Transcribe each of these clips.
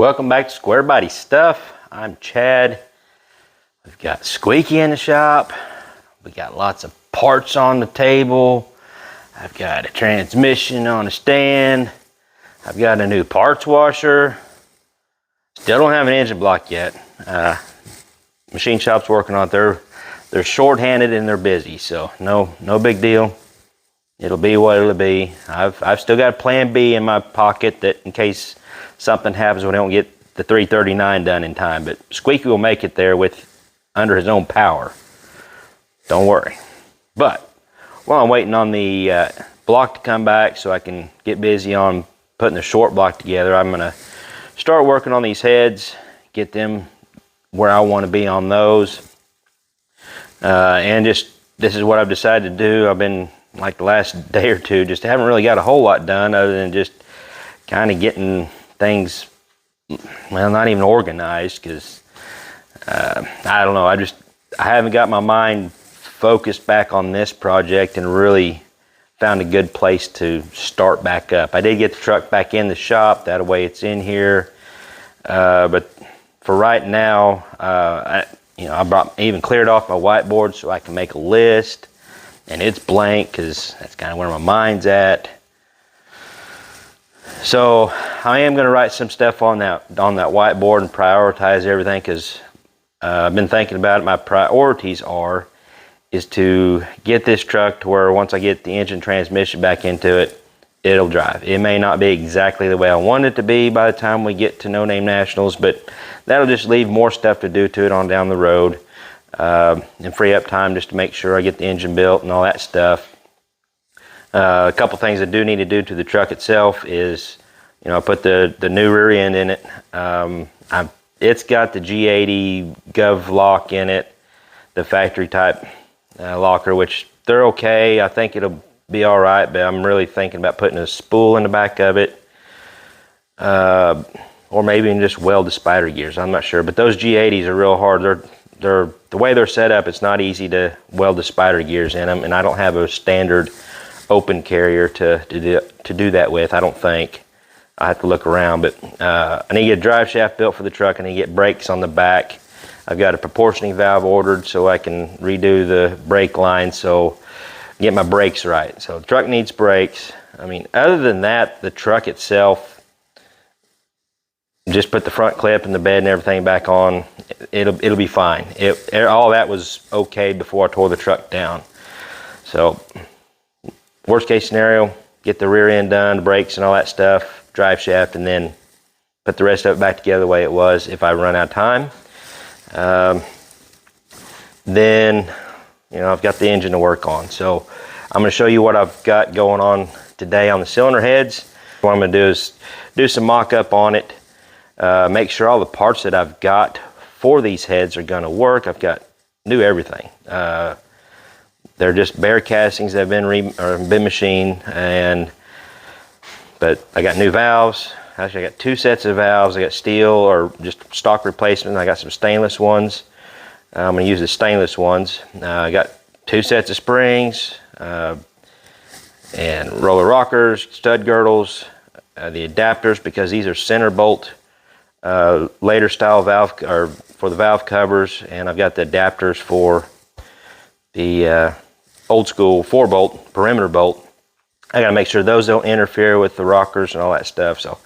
Welcome back to Square Body Stuff. I'm Chad. We've got Squeaky in the shop. We got lots of parts on the table. I've got a transmission on a stand. I've got a new parts washer. Still don't have an engine block yet. Machine shop's working on it. They're short-handed and they're busy, so no big deal. It'll be what it'll be. I've still got a plan B in my pocket that in case something happens we don't get the 339 done in time. But Squeaky will make it there under his own power. Don't worry. But while I'm waiting on the block to come back so I can get busy on putting the short block together, I'm gonna start working on these heads, get them where I want to be on those. And this is what I've decided to do. I've been like the last day or two, just haven't really got a whole lot done other than just kind of getting things, well, not even organized, because I don't know, I haven't got my mind focused back on this project and really found a good place to start back up. I did get the truck back in the shop, that way it's in here, but for right now, I even cleared off my whiteboard so I can make a list, and it's blank because that's kind of where my mind's at. So I am going to write some stuff on that whiteboard and prioritize everything, because I've been thinking about it. My priorities is to get this truck to where once I get the engine transmission back into it, it'll drive. It may not be exactly the way I want it to be by the time we get to No Name Nationals, but that'll just leave more stuff to do to it on down the road, and free up time just to make sure I get the engine built and all that stuff. A couple things I do need to do to the truck itself is, I put the new rear end in it. It's got the G80 Gov lock in it, the factory type locker, which they're okay. I think it'll be all right, but I'm really thinking about putting a spool in the back of it, or maybe even just weld the spider gears. I'm not sure, but those G80s are real hard. They're the way they're set up. It's not easy to weld the spider gears in them, and I don't have a standard open carrier to do that with. I don't think. I have to look around, but I need to get a drive shaft built for the truck. I need to get brakes on the back. I've got a proportioning valve ordered so I can redo the brake line, so get my brakes right. So the truck needs brakes. I mean, other than that, the truck itself, just put the front clip and the bed and everything back on. It'll be fine. All that was okay before I tore the truck down. So worst case scenario, get the rear end done, the brakes and all that stuff, drive shaft, and then put the rest of it back together the way it was if I run out of time. Then, I've got the engine to work on. So I'm going to show you what I've got going on today on the cylinder heads. What I'm going to do is do some mock-up on it, make sure all the parts that I've got for these heads are going to work. I've got new everything. They're just bare castings that have been machined, but I got new valves. Actually, I got two sets of valves. I got steel or just stock replacement. I got some stainless ones. I'm going to use the stainless ones. I got two sets of springs, and roller rockers, stud girdles, the adapters, because these are center bolt later style valve, or for the valve covers, and I've got the adapters for the old school 4-bolt perimeter bolt. I got to make sure those don't interfere with the rockers and all that stuff. So,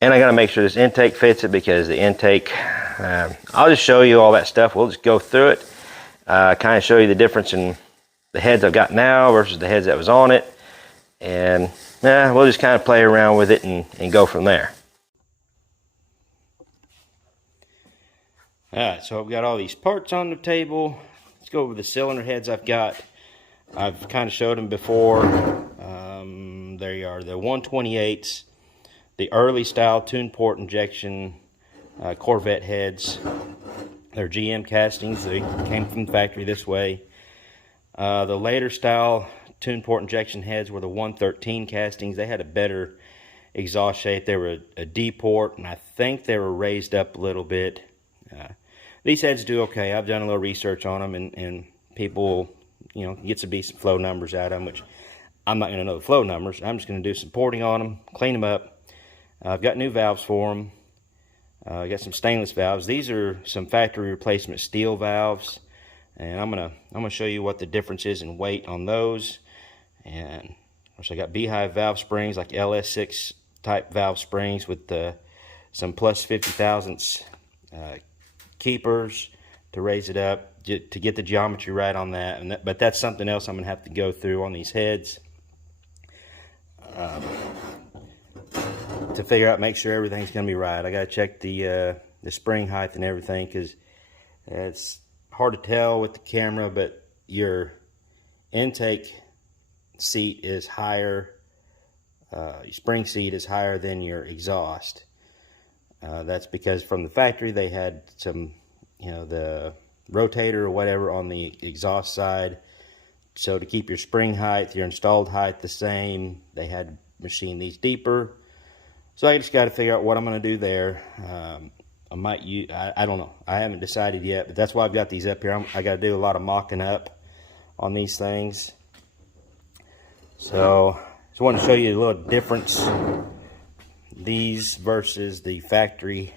and I got to make sure this intake fits it, because the intake, I'll just show you all that stuff. We'll just go through it, kind of show you the difference in the heads I've got now versus the heads that was on it, and we'll just kind of play around with it and go from there. Alright, so I've got all these parts on the table. Let's go over the cylinder heads I've got. I've kind of showed them before. There you are, the 128s, the early style tune port injection Corvette heads. They're GM castings. They came from the factory this way. The later style tune port injection heads were the 113 castings. They had a better exhaust shape. They were a D port, and I think they were raised up a little bit. These heads do okay. I've done a little research on them, and people, get some decent flow numbers out of them, which I'm not going to know the flow numbers. I'm just going to do some porting on them, clean them up. I've got new valves for them. I got some stainless valves. These are some factory replacement steel valves, and I'm gonna show you what the difference is in weight on those. And of course, I got beehive valve springs, like LS6 type valve springs with some plus 50 thousandths keepers to raise it up, to get the geometry right on that. But that's something else I'm gonna have to go through on these heads to figure out, make sure everything's gonna be right. I gotta check the spring height and everything, because it's hard to tell with the camera, but your intake seat is higher, your spring seat is higher than your exhaust. That's because from the factory they had some, the rotator or whatever on the exhaust side. So to keep your spring height, your installed height the same, they had machined these deeper. So I just got to figure out what I'm going to do there. I might use, I don't know. I haven't decided yet, but that's why I've got these up here. I got to do a lot of mocking up on these things. So just want to show you a little difference. These versus the factory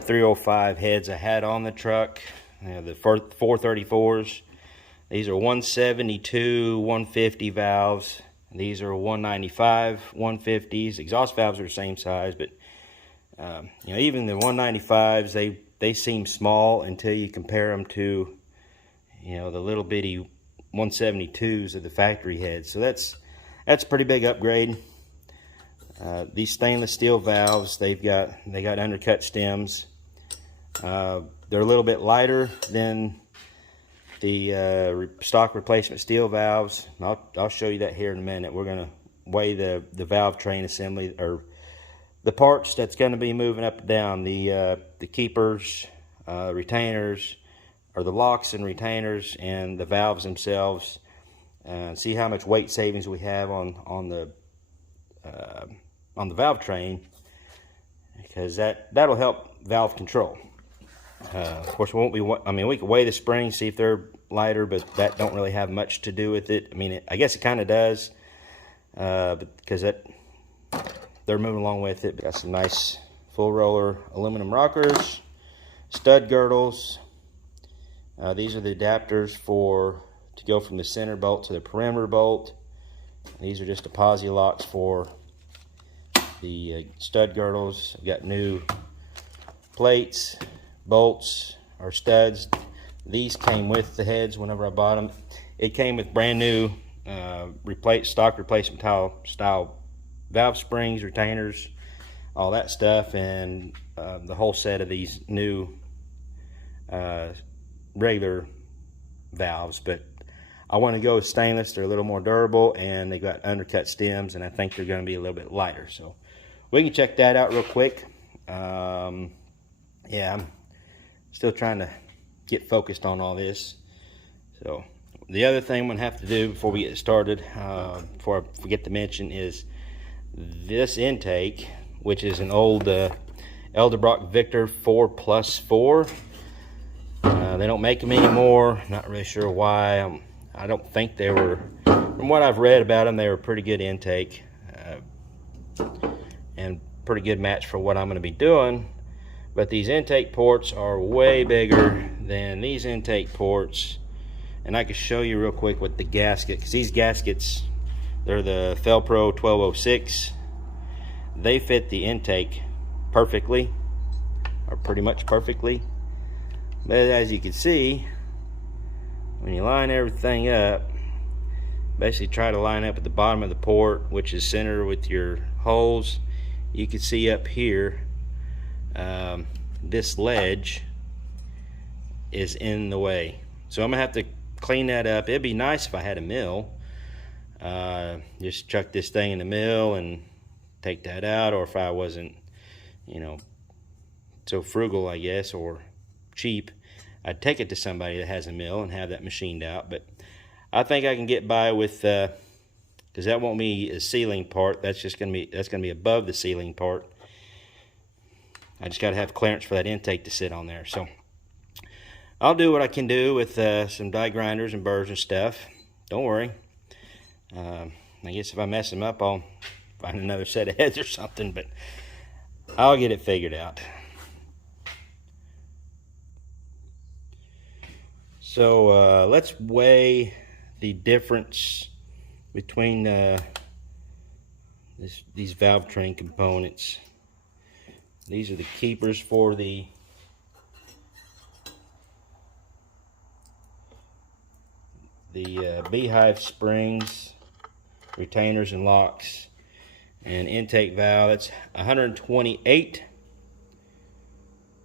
305 heads I had on the truck. The 434s. These are 172, 150 valves. These are 195, 150s. Exhaust valves are the same size, but even the 195s, they seem small until you compare them to, the little bitty 172s of the factory heads. So that's a pretty big upgrade. These stainless steel valves, they got undercut stems. They're a little bit lighter than the stock replacement steel valves. I'll show you that here in a minute. We're going to weigh the valve train assembly, or the parts that's going to be moving up and down, the keepers, retainers, or the locks and retainers, and the valves themselves. See how much weight savings we have on the valve train, because that'll help valve control. Of course, we can weigh the springs, see if they're lighter, but that don't really have much to do with it. I guess it kind of does, because they're moving along with it. Got some nice full roller aluminum rockers, stud girdles. These are the adapters to go from the center bolt to the perimeter bolt. These are just the posi locks for the stud girdles. I've got new plates, bolts, or studs. These came with the heads whenever I bought them. It came with brand new stock replacement style valve springs, retainers, all that stuff, and the whole set of these new regular valves. But I want to go with stainless. They're a little more durable, and they got undercut stems, and I think they're going to be a little bit lighter. So we can check that out real quick. Yeah, I'm still trying to get focused on all this. So the other thing I'm going to have to do before we get started, before I forget to mention, is this intake, which is an old Edelbrock Victor 4+4. They don't make them anymore. Not really sure why. I don't think they were, from what I've read about them, they were pretty good intake, and pretty good match for what I'm going to be doing. But these intake ports are way bigger than these intake ports, and I can show you real quick with the gasket, because these gaskets, they're the Felpro 1206. They fit the intake perfectly, or pretty much perfectly. But as you can see, when you line everything up, basically try to line up at the bottom of the port, which is centered with your holes. You can see up here, this ledge is in the way. So I'm gonna have to clean that up. It'd be nice if I had a mill. Just chuck this thing in the mill and take that out, or if I wasn't, so frugal, I guess, or cheap, I'd take it to somebody that has a mill and have that machined out. But I think I can get by with, because that won't be a ceiling part. That's gonna be above the ceiling part. I just got to have clearance for that intake to sit on there. So I'll do what I can do with some die grinders and burrs and stuff. Don't worry. I guess if I mess them up, I'll find another set of heads or something, but I'll get it figured out. So let's weigh the difference between these valve train components. These are the keepers for the beehive springs, retainers, and locks. And intake valve, that's 128.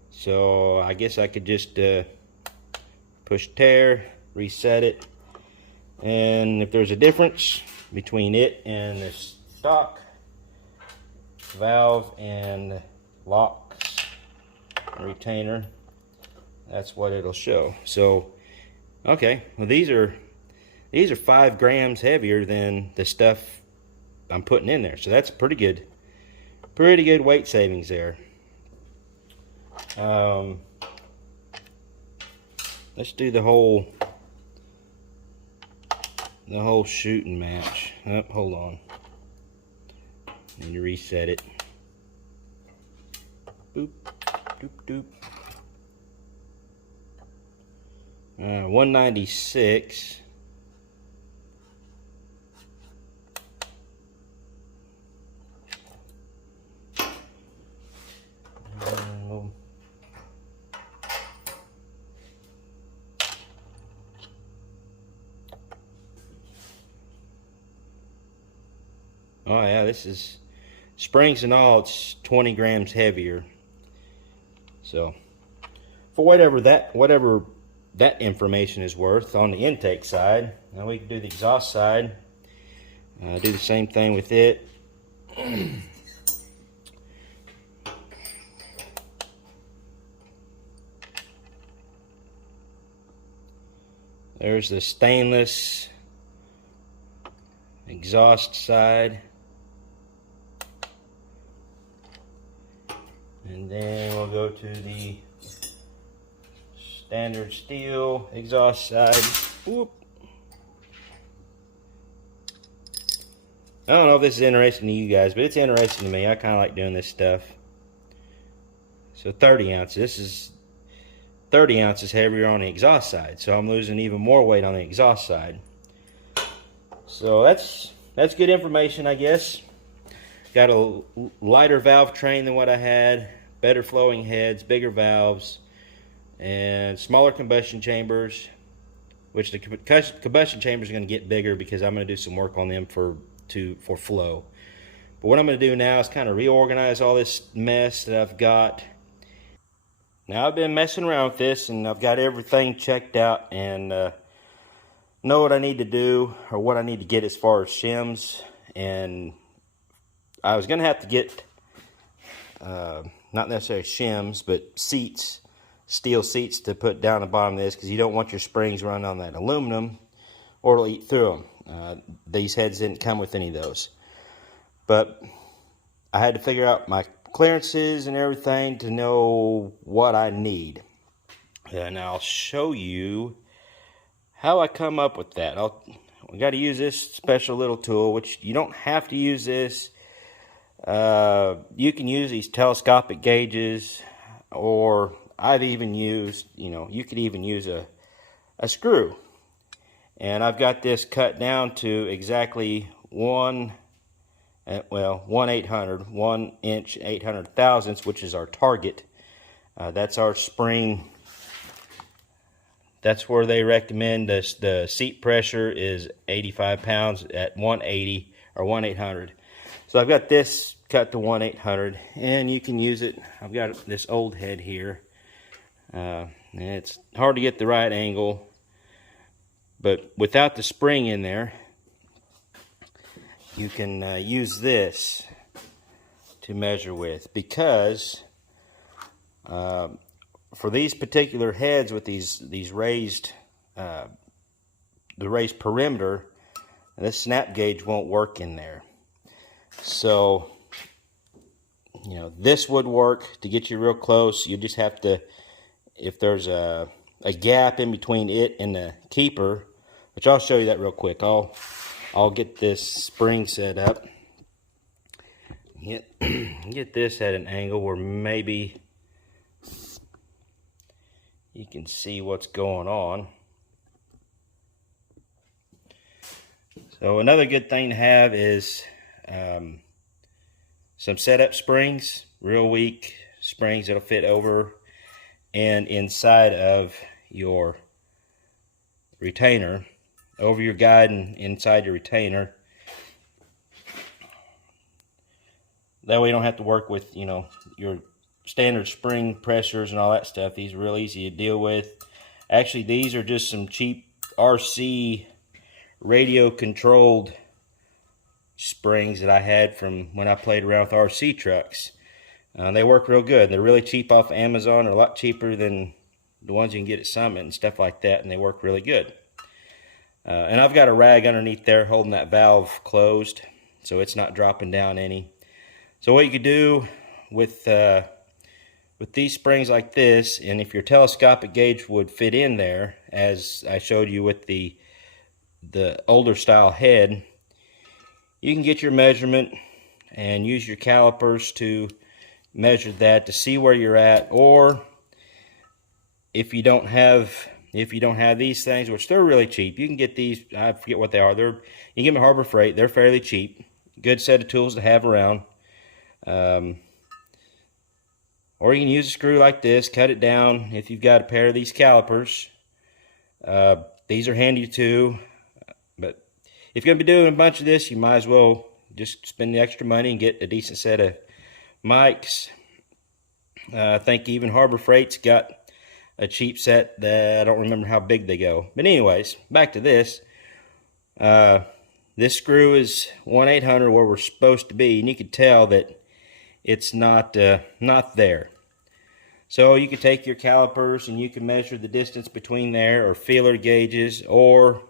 So I guess I could just push tear, reset it, and if there's a difference between it and the stock valve and locks and retainer, that's what it'll show. So okay, well these are 5 grams heavier than the stuff I'm putting in there, so that's pretty good weight savings there. Let's do the whole shooting match. Oh, hold on, need to reset it. Boop, doop, doop. 196. Oh yeah, this is springs and all, it's 20 grams heavier. So for whatever that information is worth on the intake side. Now we can do the exhaust side. Do the same thing with it. There's the stainless exhaust side. And then we'll go to the standard steel exhaust side. Whoop. I don't know if this is interesting to you guys, but it's interesting to me. I kind of like doing this stuff. So 30 ounces. This is 30 ounces heavier on the exhaust side, so I'm losing even more weight on the exhaust side. So that's good information, I guess. Got a lighter valve train than what I had, better flowing heads, bigger valves, and smaller combustion chambers, which the combustion chambers are going to get bigger because I'm going to do some work on them for flow. But what I'm going to do now is kind of reorganize all this mess that I've got. Now I've been messing around with this and I've got everything checked out and know what I need to do or what I need to get as far as shims. And I was going to have to get not necessarily shims, but seats, steel seats to put down the bottom of this, because you don't want your springs running on that aluminum or it'll eat through them. These heads didn't come with any of those, but I had to figure out my clearances and everything to know what I need. And I'll show you how I come up with that. I got to use this special little tool, which you don't have to use this. You can use these telescopic gauges, or I've even used, you could even use a screw. And I've got this cut down to exactly 1 inch 800 thousandths, which is our target. That's our spring. That's where they recommend this. The seat pressure is 85 pounds at 180 or 1/800. So I've got this cut to 1/800, and you can use it. I've got this old head here, and it's hard to get the right angle. But without the spring in there, you can use this to measure with, because for these particular heads with these raised, the raised perimeter, this snap gauge won't work in there. So, this would work to get you real close. You just have to, if there's a gap in between it and the keeper, which I'll show you that real quick. I'll get this spring set up. Get this at an angle where maybe you can see what's going on. So another good thing to have is some setup springs, real weak springs that'll fit over and inside of your retainer, over your guide and inside your retainer. That way you don't have to work with, you know, your standard spring pressures and all that stuff. These are real easy to deal with. Actually, these are just some cheap RC radio controlled springs that I had from when I played around with RC trucks. They work real good. They're really cheap off Amazon. They're a lot cheaper than the ones you can get at Summit and stuff like that, and they work really good. And I've got a rag underneath there holding that valve closed, so it's not dropping down any. So what you could do with these springs like this, and if your telescopic gauge would fit in there, as I showed you with the older style head, you can get your measurement and use your calipers to measure that to see where you're at. Or if you don't have these things, which they're really cheap, you can get these. I forget what they are. You can get them at Harbor Freight. They're fairly cheap. Good set of tools to have around. Or you can use a screw like this, cut it down if you've got a pair of these calipers. These are handy too, but if you're going to be doing a bunch of this, you might as well just spend the extra money and get a decent set of mics. I think even Harbor Freight's got a cheap set that I don't remember how big they go. But anyways, back to this. This screw is 1/800 where we're supposed to be, and you can tell that it's not there. So you could take your calipers and you can measure the distance between there, or feeler gauges, or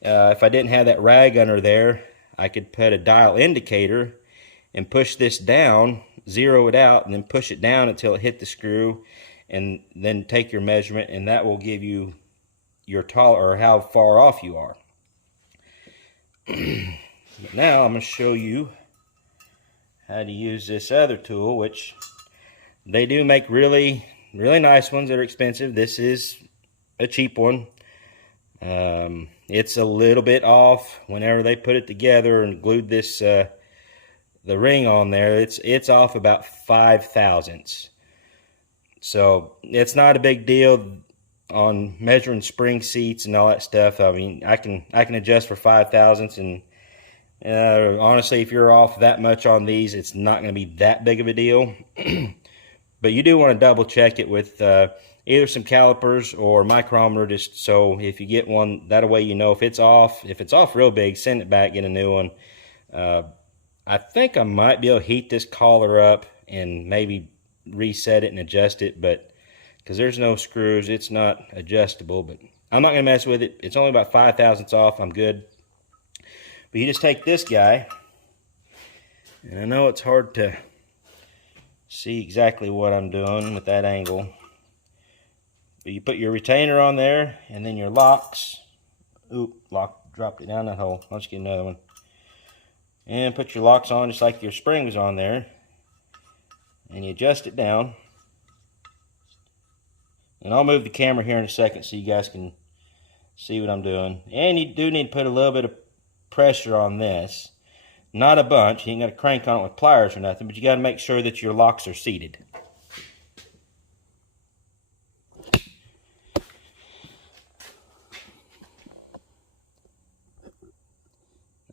if I didn't have that rag under there, I could put a dial indicator and push this down, zero it out, and then push it down until it hit the screw, and then take your measurement, and that will give you your or how far off you are. But now I'm going to show you how to use this other tool, which they do make really nice ones that are expensive. This is a cheap one. It's a little bit off whenever they put it together and glued this the ring on there. It's off about 5 thousandths. So it's not a big deal on measuring spring seats and all that stuff. I mean, I can adjust for 5 thousandths, and honestly, if you're off that much on these, it's not going to be that big of a deal. But you do want to double check it with either some calipers or micrometer, just so if you get one, that way you know if it's off. If it's off real big, send it back, get a new one. I think I might be able to heat this collar up and maybe reset it and adjust it, but because there's no screws, it's not adjustable. But I'm not going to mess with it. It's only about 5 thousandths off. I'm good. But you just take this guy, and I know it's hard to see exactly what I'm doing with that angle, but you put your retainer on there, and then your locks. Oop, lock, dropped it down that hole. I'll just get another one. And put your locks on just like your spring was on there, and you adjust it down. And I'll move the camera here in a second so you guys can see what I'm doing. And you do need to put a little bit of pressure on this. Not a bunch. You ain't got to crank on it with pliers or nothing, but you got to make sure that your locks are seated.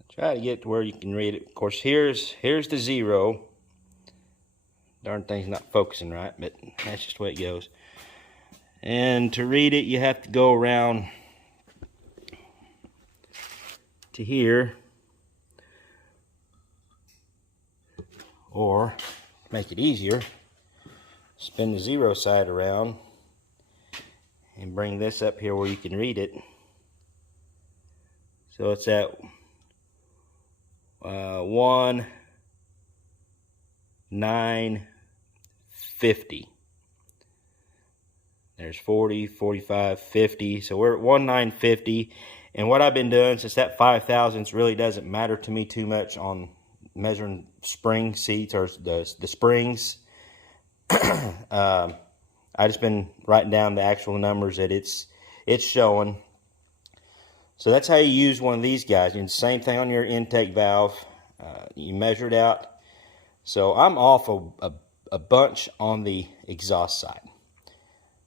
Try to get to where you can read it. Of course, here's the 0. Darn thing's not focusing right, but that's just the way it goes. And to read it, you have to go around to here, or make it easier, spin the 0 side around and bring this up here where you can read it. So it's at 1950. There's 40, 45, 50. So we're at 1950. And what I've been doing, since that 5 thousandths really doesn't matter to me too much on measuring spring seats or the springs, I just been writing down the actual numbers that it's showing. So that's how you use one of these guys. And same thing on your intake valve. You measure it out. So I'm off a bunch on the exhaust side.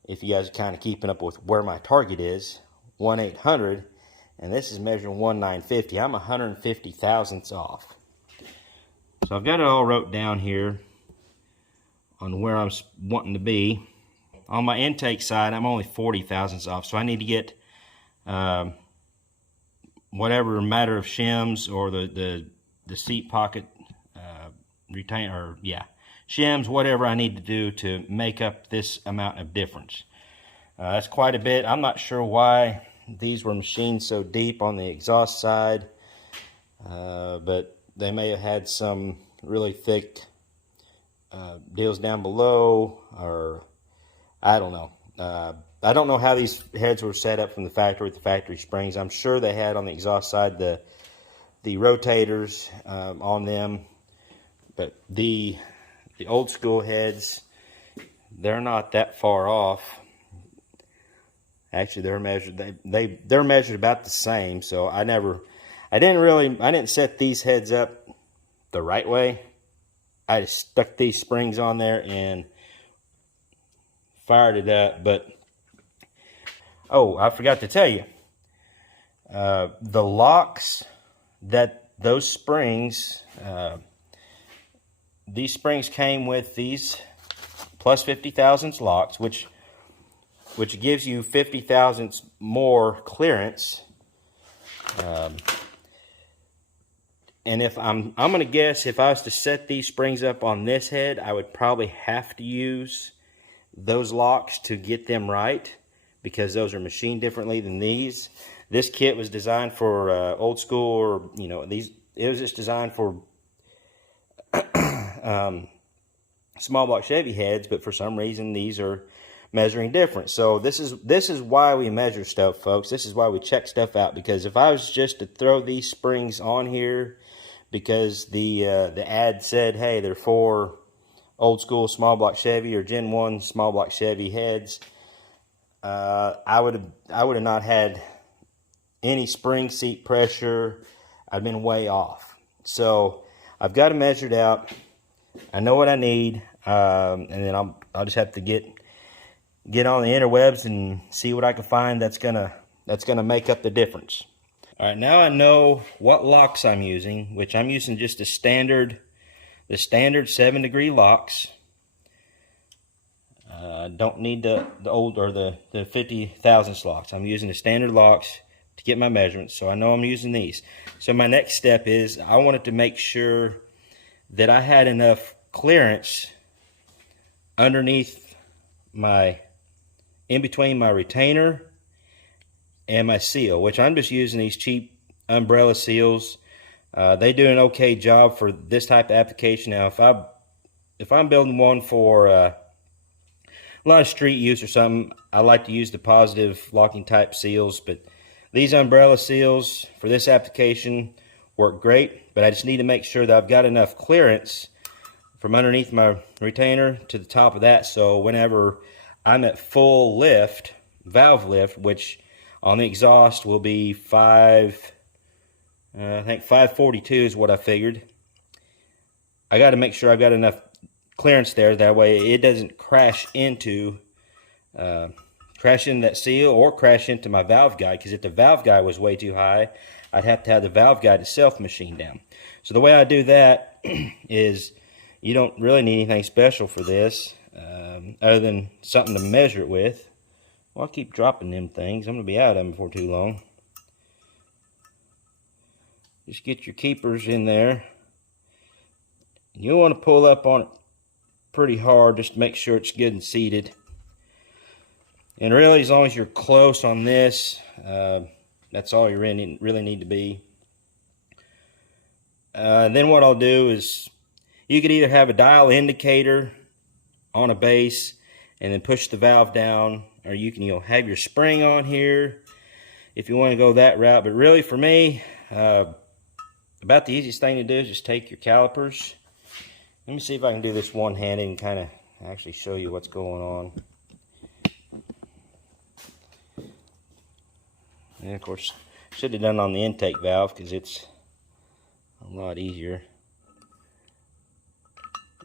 If you guys are kind of keeping up with where my target is, 1/800, and this is measuring 1/950. I'm 150 thousandths off. So I've got it all wrote down here on where I'm wanting to be. On my intake side, I'm only 40 thousandths off, so I need to get whatever matter of shims or the seat pocket retain, or shims, whatever I need to do to make up this amount of difference. That's quite a bit. I'm not sure why these were machined so deep on the exhaust side, but they may have had some really thick deals down below, or I don't know. I don't know how these heads were set up from the factory with the factory springs. I'm sure they had on the exhaust side the rotators on them, but the old school heads, they're not that far off. Actually, they're measured. They're measured about the same. So I didn't set these heads up the right way. I just stuck these springs on there and fired it up. But oh, I forgot to tell you, the locks that those springs, these springs came with these plus 50 thousandths locks, which gives you 50 thousandths more clearance. And if I'm going to guess, if I was to set these springs up on this head, I would probably have to use those locks to get them right, because those are machined differently than these. This kit was designed for old school, or it was just designed for small block Chevy heads, but for some reason these are measuring different. So this is why we measure stuff, folks. This is why we check stuff out, because if I was just to throw these springs on here because the ad said, hey, they're for old school small block Chevy or Gen 1 small block Chevy heads, I would have not had any spring seat pressure. I've been way off. So I've got it measured out. I know what I need, and then I'll just have to get on the interwebs and see what I can find that's gonna make up the difference. All right, now I know what locks I'm using, which I'm using just the standard 7-degree locks. Don't need the old or the 50 thousandths locks. I'm using the standard locks to get my measurements, so I know I'm using these. So my next step is I wanted to make sure that I had enough clearance underneath in between my retainer and my seal, which I'm just using these cheap umbrella seals. They do an okay job for this type of application. Now, if I'm building one for a lot of street use or something, I like to use the positive locking type seals, but these umbrella seals for this application work great. But I just need to make sure that I've got enough clearance from underneath my retainer to the top of that, so whenever I'm at full lift, valve lift, which on the exhaust will be I think 542 is what I figured. I got to make sure I've got enough clearance there, that way it doesn't crash into that seal or crash into my valve guide, because if the valve guide was way too high, I'd have to have the valve guide itself machined down. So the way I do that is, you don't really need anything special for this, other than something to measure it with. Well, I'll keep dropping them things. I'm going to be out of them before too long. Just get your keepers in there. You'll want to pull up on it pretty hard just to make sure it's good and seated. And really, as long as you're close on this, that's all you really need to be. Then what I'll do is, you could either have a dial indicator on a base and then push the valve down, or you can have your spring on here if you want to go that route. But really, for me, about the easiest thing to do is just take your calipers. Let me see if I can do this one-handed and kind of actually show you what's going on. And of course, Should have done on the intake valve because it's a lot easier.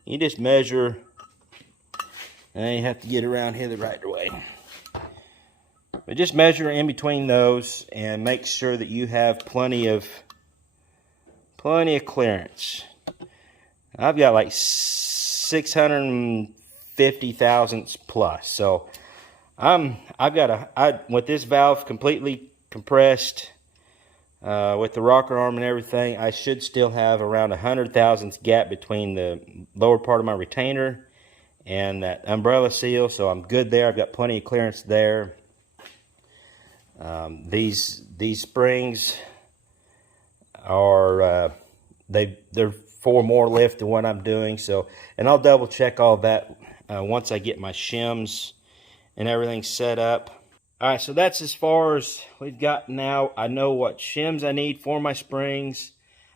You just measure, and then you have to get around here the right way. But just measure in between those and make sure that you have plenty of clearance. I've got like 650 thousandths plus, so with this valve completely compressed, with the rocker arm and everything, I should still have around 100 thousandths gap between the lower part of my retainer and that umbrella seal, so I'm good there. I've got plenty of clearance there. These springs are they're for more lift than what I'm doing, so, and I'll double check all that once I get my shims and everything set up. All right, so that's as far as we've got now. I know what shims I need for my springs.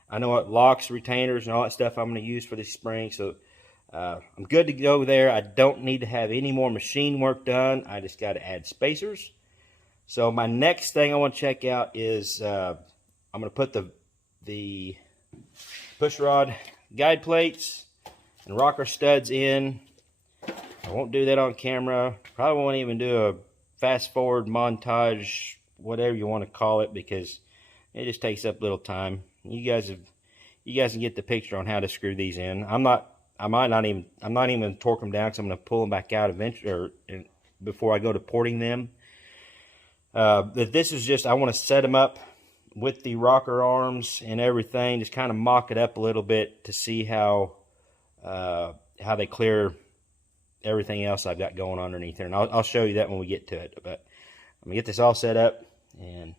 I know what locks, retainers, and all that stuff I'm going to use for this spring. So I'm good to go there. I don't need to have any more machine work done. I just got to add spacers. So my next thing I want to check out is I'm going to put the push rod guide plates and rocker studs in. I won't do that on camera. Probably won't even do a fast forward montage, whatever you want to call it, because it just takes up little time. You guys can get the picture on how to screw these in. I'm not even going to torque them down because I'm going to pull them back out eventually, before I go to porting them. This is just, I want to set them up with the rocker arms and everything, just kind of mock it up a little bit to see how they clear everything else I've got going on underneath there, and I'll show you that when we get to it. But I'm gonna get this all set up, and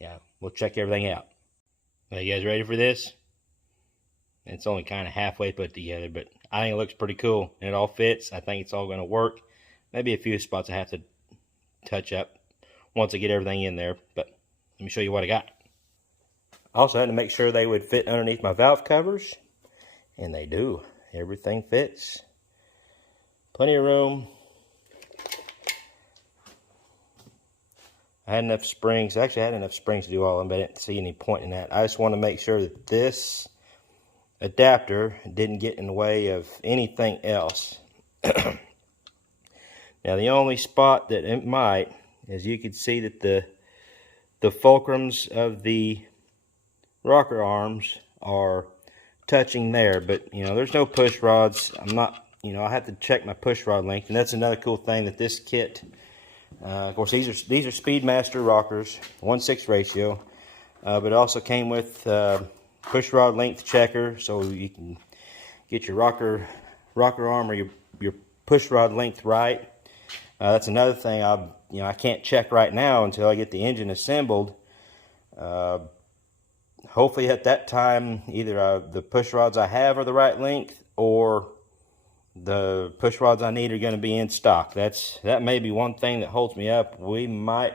yeah, we'll check everything out. Are you guys ready for this? It's only kind of halfway put together, but I think it looks pretty cool, and it all fits. I think it's all going to work. Maybe a few spots I have to touch up once I get everything in there, but let me show you what I got. I also had to make sure they would fit underneath my valve covers, and they do. Everything fits. Plenty of room. I had enough springs. Actually, I had enough springs to do all of them, but I didn't see any point in that. I just want to make sure that this adapter didn't get in the way of anything else. Now, the only spot that it might is you could see that the fulcrums of the rocker arms are touching there, but you know, there's no push rods. I'm not, you know, I have to check my push rod length, and that's another cool thing that this kit, of course, these are Speedmaster rockers, 1:6 ratio, but it also came with push rod length checker, so you can get your rocker arm or your push rod length right. That's another thing I can't check right now until I get the engine assembled. Hopefully at that time, either the push rods I have are the right length, or the push rods I need are going to be in stock. That may be one thing that holds me up. We might,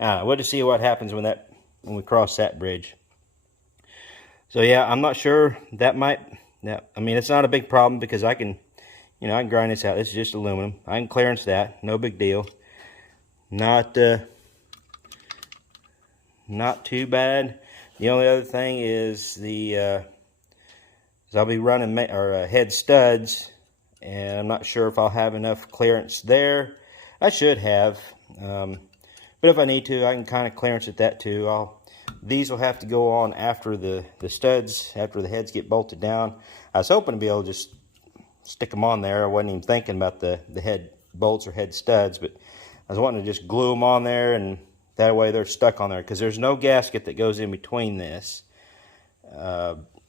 we'll just see what happens when we cross that bridge. So yeah, I'm not sure. I mean, it's not a big problem because I can grind this out. This is just aluminum. I can clearance that. No big deal. Not too bad. The only other thing is I'll be running head studs, and I'm not sure if I'll have enough clearance there. I should have, but if I need to, I can kind of clearance at that too. These will have to go on after the studs, after the heads get bolted down. I was hoping to be able to just stick them on there. I wasn't even thinking about the head bolts or head studs, but I was wanting to just glue them on there, and that way they're stuck on there, because there's no gasket that goes in between this.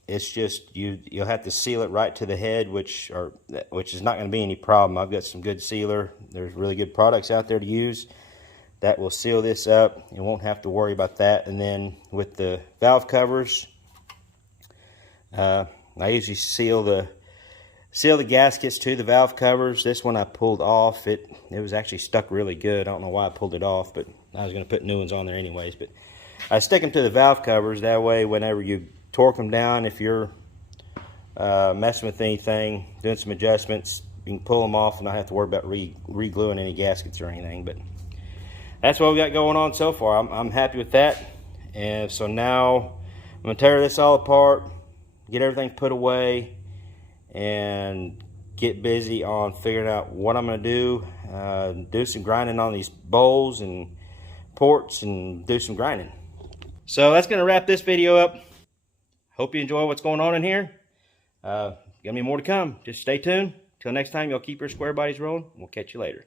It's just you'll have to seal it right to the head, which is not going to be any problem. I've got some good sealer. There's really good products out there to use that will seal this up. You won't have to worry about that. And then with the valve covers, I usually seal the gaskets to the valve covers. This one I pulled off. It was actually stuck really good. I don't know why I pulled it off, but I was going to put new ones on there anyways. But I stick them to the valve covers. That way, whenever you torque them down, if you're messing with anything, doing some adjustments, you can pull them off and not have to worry about re-gluing any gaskets or anything. But that's what we got going on so far. I'm happy with that. And so now I'm gonna tear this all apart, get everything put away, and get busy on figuring out what I'm gonna do. Do some grinding on these bowls and ports and do some grinding. So that's gonna wrap this video up. Hope you enjoy what's going on in here. Got me more to come. Just stay tuned. Till next time, y'all keep your square bodies rolling. We'll catch you later.